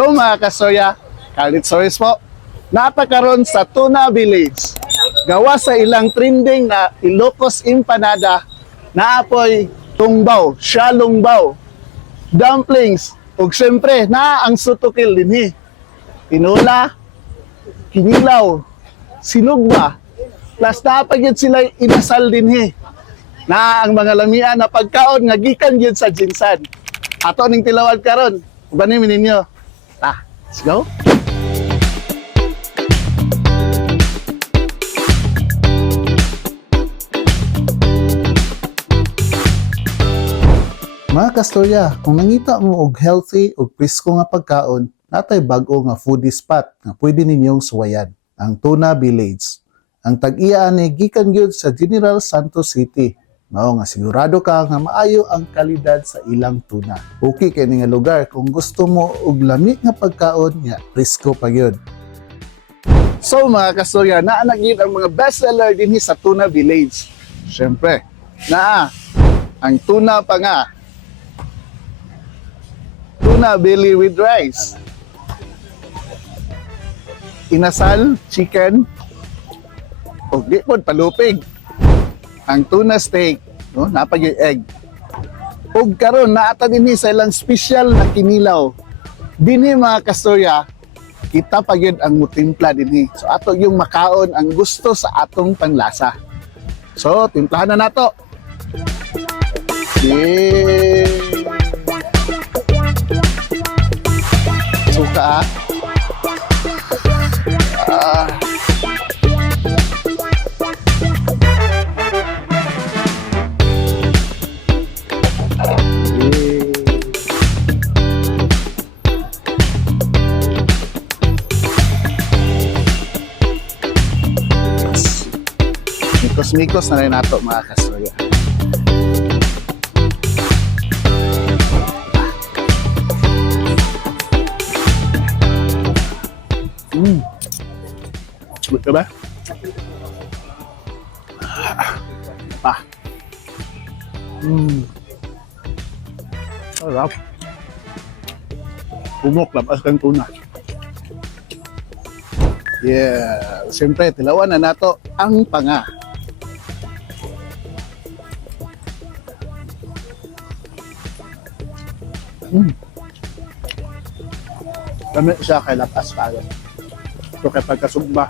Hello mga kasoya, Carlit Soris po. Napakaroon sa Tuna Village. Gawa sa ilang trending na Ilocos Empanada, naapoy tungbaw, shalongbaw, dumplings, ug syempre na ang sutukil dinhi. Tinola, kinilaw, sinugba, plus napagyud sila inasal dinhi. Na ang mga lamian na pagkaon nga gikan gyud sa Jinsan. Ato ning tilawad karon. Ubanin ninyo. Let's go. Mga kastorya, kung nangita mo og healthy ug presko nga pagkaon, natay bag-o nga foodie spot nga pwede ninyong suwayan, ang Tuna Village. Ang tag-iya ani gikan gyud sa General Santos City. Mao nga sigurado ka nga maayo ang kalidad sa ilang tuna. Okay kay nga lugar kung gusto mo og lami nga pagkaon nga presko pa gyud. So mga kastorya, naa na gyud ang mga bestseller dinhi sa Tuna Village. Syempre, naa ang tuna pa nga. Tuna belly with rice. Inasal, chicken, ug di pod palupig. Ang tuna steak, no, napag yung egg. Ug karon naata dinhi sa ilang special na kinilaw. Dinhi mga kastorya, kita pa gyud ang mutimpla dinhi. So ato yung makaon ang gusto sa atong panlasa. So timplahan na nato. Yeah. Suka Mikos-mikos na rin nato mga kastorya. Good ka ba? Sarap. Umok, labas kang tuna. Yeah. Siyempre, tilawan na nato ang panga. Kami siya kay lapas kayo. Ito kay pagkasugba.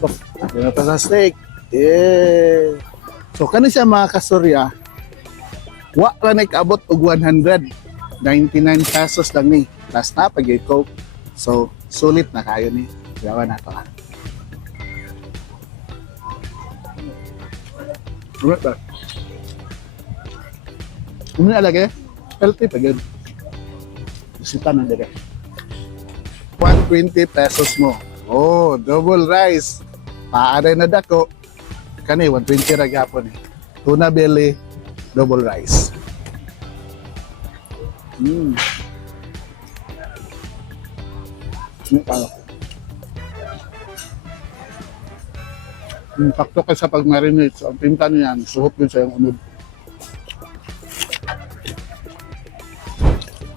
So, yun na sa steak. Yeah. So, kani siya mga kastorya, wa ra nag-abot og 199 pesos lang ni. Plus na pag coke. So, sulit na kayo ni. Gawa na ito ha. Right ba? Ano alagay? Healthy pa yun. Isita na dire. 120 pesos mo. Oh, double rice. Paaray na dako. Kani, 120 ra gyapon eh. Tuna belly, double rice. Pakto ka sa pag-marinate. So, ang pinta niyan, suhot yun sa yung unod.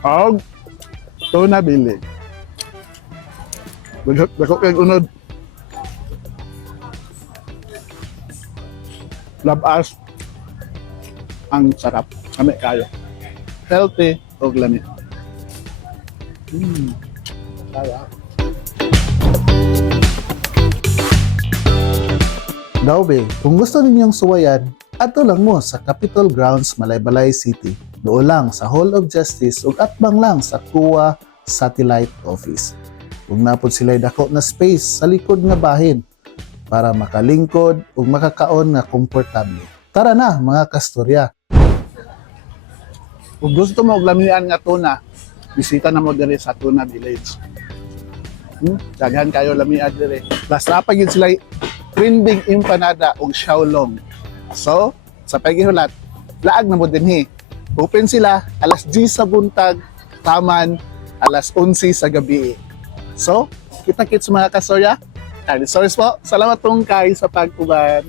Og tuna belly. Dako kay unod. Labas ang sarap. Kami kayo. Healthy og lami. Sarap. Daube, kung gusto ninyong suwayan, ato lang mo sa Capitol Grounds, Malaybalay City. Doon lang sa Hall of Justice ug atbang lang sa TUA Satellite Office. Ug napod sila'y dako na space sa likod nga bahin para makalingkod ug makakaon nga komportable. Tara na mga kastorya. Kung gusto mo og lamian nga tuna, bisita na mo diri sa Tuna Village. Daghan kayo lamian diri. Basta pa gyud sila'y trending empanada ug xiaolong. So, sa paghihulat, laag na mo dinhi. Open sila alas 10 sa buntag, taman alas 11 sa gabi. So, kita-kits mga kastorya. Carlit Soris po. Salamat pong kay sa pagkuban.